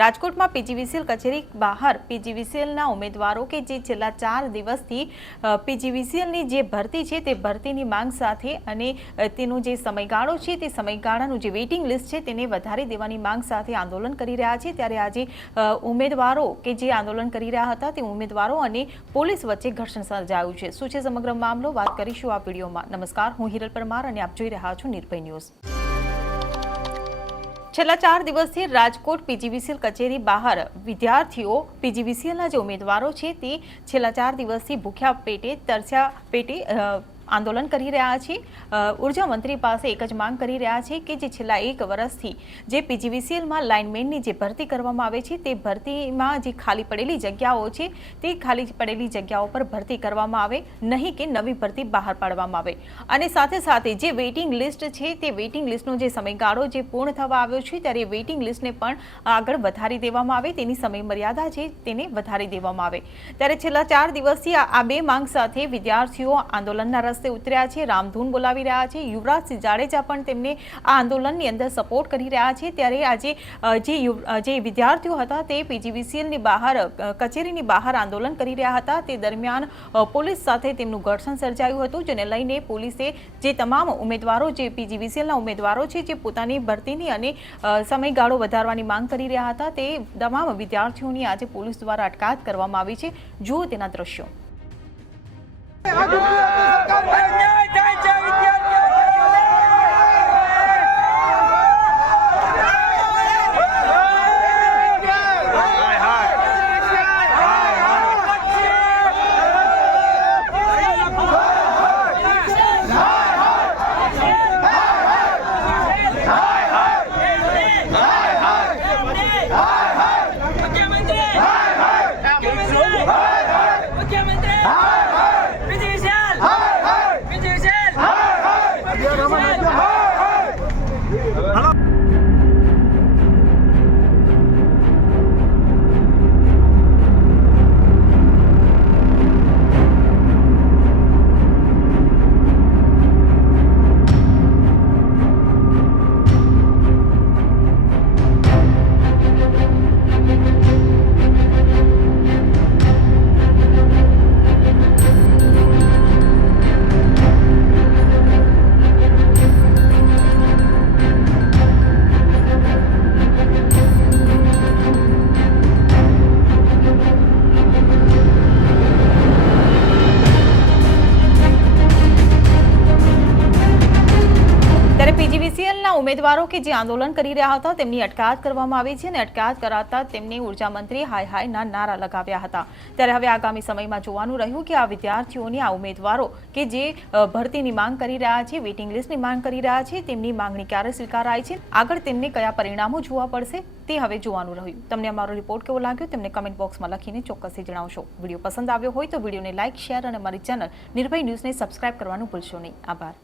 રાજકોટમાં પીજીવીસીએલ કચેરી બહાર પીજીવીસીએલના ઉમેદવારો કે જે છેલ્લા ચાર દિવસથી પીજીવીસીએલની જે ભરતી છે તે ભરતીની માંગ સાથે અને તેનો જે સમયગાળો છે તે સમયગાળાનું જે વેઇટિંગ લિસ્ટ છે તેને વધારી દેવાની માંગ સાથે આંદોલન કરી રહ્યા છે. ત્યારે આજે ઉમેદવારો કે જે આંદોલન કરી રહ્યા હતા તે ઉમેદવારો અને પોલીસ વચ્ચે ઘર્ષણ સર્જાયું છે. શું છે સમગ્ર મામલો? વાત કરીશું આ વિડીયોમાં. નમસ્કાર, હું હિરલ પરમાર અને આપ જોઈ રહ્યા છો નિર્ભય ન્યૂઝ. છેલ્લા ચાર દિવસથી રાજકોટ પીજીવીસીએલ કચેરી બહાર વિદ્યાર્થીઓ પીજીવીસીએલના જે ઉમેદવારો છે તે છેલ્લા ચાર દિવસથી ભૂખ્યા પેટે તરસ્યા પેટે આંદોલન કરી રહ્યા છે. ઊર્જા મંત્રી પાસે એક જ માંગ કરી રહ્યા છે કે જે છેલ્લા એક વર્ષથી જે પીજીવીસીએલમાં લાઇનમેનની જે ભરતી કરવામાં આવે છે, તે ભરતીમાં જે ખાલી પડેલી જગ્યાઓ છે, તે ખાલી પડેલી જગ્યાઓ પર ભરતી કરવામાં આવે, નહીં કે નવી ભરતી બહાર પાડવામાં આવે. અને સાથે સાથે જે વેઇટિંગ લિસ્ટ છે, તે વેઇટિંગ લિસ્ટનો જે સમયગાળો જે પૂર્ણ થવા આવ્યો છે, ત્યારે વેઇટિંગ લિસ્ટને પણ આગળ વધારી દેવામાં આવે, તેની સમય મર્યાદા છે, તેને વધારી દેવામાં આવે. ત્યારે છેલ્લા ચાર દિવસથી આ બે માંગ સાથે વિદ્યાર્થીઓ આંદોલનના રસ્તે ઉતર્યા છે. રામધૂન બોલાવી રહ્યા છે. યુવરાજસિંહ જાડેજા પણ તેમને આ આંદોલનની અંદર સપોર્ટ કરી રહ્યા છે. ત્યારે આજે જે જે વિદ્યાર્થીઓ હતા તે પીજીવીસીએલની બહાર કચેરીની બહાર આંદોલન કરી રહ્યા હતા. તે દરમિયાન પોલીસ સાથે તેમનું ઘર્ષણ સર્જાયું હતું, જેને લઈને પોલીસે જે તમામ ઉમેદવારો, જે પીજીવીસીએલના ઉમેદવારો છે, જે પોતાની ભરતીની અને સમયગાળો વધારવાની માંગ કરી રહ્યા હતા, તે તમામ વિદ્યાર્થીઓની આજે પોલીસ દ્વારા અટકાયત કરવામાં આવી છે. જુઓ તેના દ્રશ્યો. सरकार ઉમેદવારો કે જે આંદોલન કરી રહ્યા હતા, તેમની અટકાયત કરવામાં આવી છે અને અટકાયત કરાતા તેમને ઉર્જામંત્રી હાય હાયના નારા લગાવ્યા હતા. ત્યારે હવે આગામી સમયમાં જોવાનું રહ્યું કે આ વિદ્યાર્થીઓની આ ઉમેદવારો કે જે ભરતીની માંગ કરી રહ્યા છે, વેઇટિંગ લિસ્ટની માંગ કરી રહ્યા છે, તેમની માંગણી ક્યારે સ્વીકારાય છે, આગળ તેમને કયા પરિણામો જોવા પડશે, તે હવે જોવાનું રહ્યું. તમને અમારો રિપોર્ટ કેવો લાગ્યો, તેમને કમેન્ટ બોક્સમાં લખીને ચોક્કસથી જણાવશો. વીડિયો પસંદ આવ્યો હોય તો વિડીયોને લાઇક શેર અને અમારી ચેનલ નિર્ભય ન્યૂઝને સબસ્ક્રાઇબ કરવાનું ભૂલશો નહીં. આભાર.